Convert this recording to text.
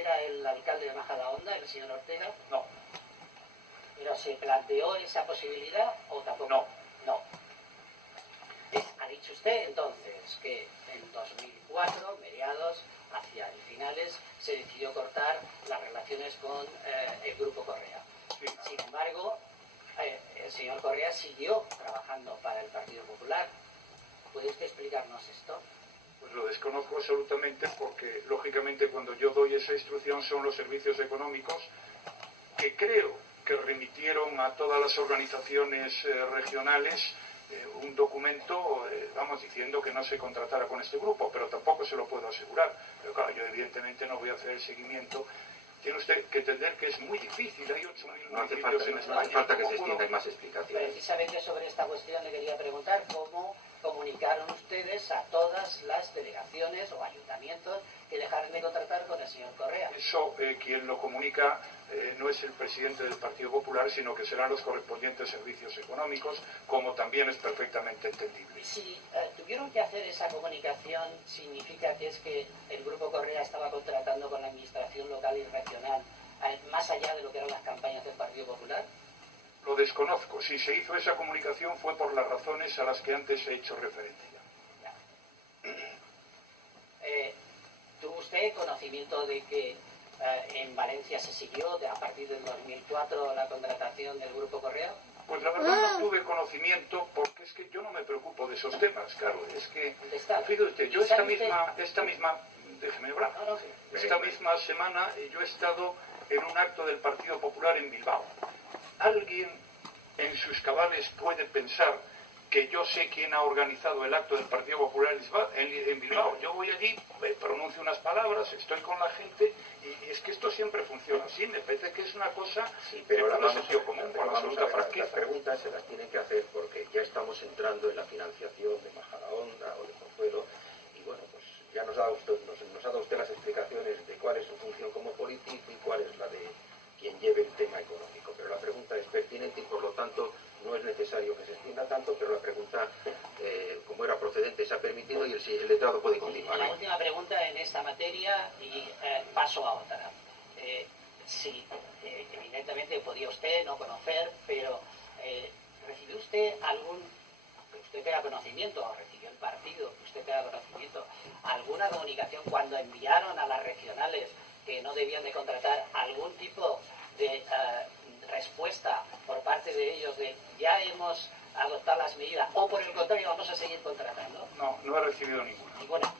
era el alcalde de Majadahonda, el señor Ortega? No. ¿Pero se planteó esa posibilidad o tampoco? No. No. Ha dicho usted entonces que en 2004, mediados, hacia el finales, se decidió cortar las relaciones con el Grupo Correa. Sí. Sin embargo, el señor Correa siguió trabajando para el Partido Popular. ¿Puede usted explicarnos esto? Pues lo desconozco absolutamente porque, lógicamente, cuando yo doy esa instrucción son los servicios económicos que creo que remitieron a todas las organizaciones regionales un documento, vamos, diciendo que no se contratara con este grupo, pero tampoco se lo puedo asegurar. Pero claro, yo evidentemente no voy a hacer el seguimiento. Tiene usted que entender que es muy difícil, hay 8.000 municipios en España. No hace falta que se extiendan más explicaciones. Precisamente sobre esta cuestión le quería preguntar cómo comunicaron ustedes a todas las delegaciones o ayuntamientos que dejaron de contratar con el señor Correa. Eso quien lo comunica no es el presidente del Partido Popular, sino que serán los correspondientes servicios económicos, como también es perfectamente entendible. Si tuvieron que hacer esa comunicación, ¿significa que es que el Grupo Correa estaba contratando con la administración local y regional más allá de lo que eran las campañas del Partido Popular? Lo desconozco. Si se hizo esa comunicación fue por las razones a las que antes he hecho referencia. ¿Tuvo usted conocimiento de que en Valencia se siguió a partir del 2004 la contratación del Grupo Correa? Pues la verdad no tuve conocimiento porque es que yo no me preocupo de esos temas, claro. Es que, fíjate usted, yo esta misma, déjeme hablar, esta misma semana yo he estado en un acto del Partido Popular en Bilbao. ¿Alguien en sus cabales puede pensar que yo sé quién ha organizado el acto del Partido Popular en Bilbao? Yo voy allí, pronuncio unas palabras, estoy con la gente y es que esto siempre funciona así. Me parece que es una cosa pero de puro sentido común, con absoluta franqueza. Las preguntas se las tienen que hacer porque ya estamos entrando en la financiación de Majadahonda o de Pozuelo y bueno, pues ya nos ha dado usted las explicaciones de cuál es su función como político y cuál es la de quien lleve el tema económico, pero la pregunta es pertinente y por lo tanto no es necesario que se extienda tanto, pero la pregunta, como era procedente, se ha permitido y el letrado puede continuar. La última pregunta en esta materia y paso a otra. Sí, evidentemente podía usted no conocer, pero ¿recibió usted que usted tenga conocimiento, o recibió el partido, que usted tenga conocimiento, alguna comunicación cuando enviaron a las regionales que no debían de contratar algún tipo de respuesta por parte de ellos de ya hemos adoptado las medidas o por el contrario vamos a seguir contratando? No, no he recibido ninguna. Ninguna.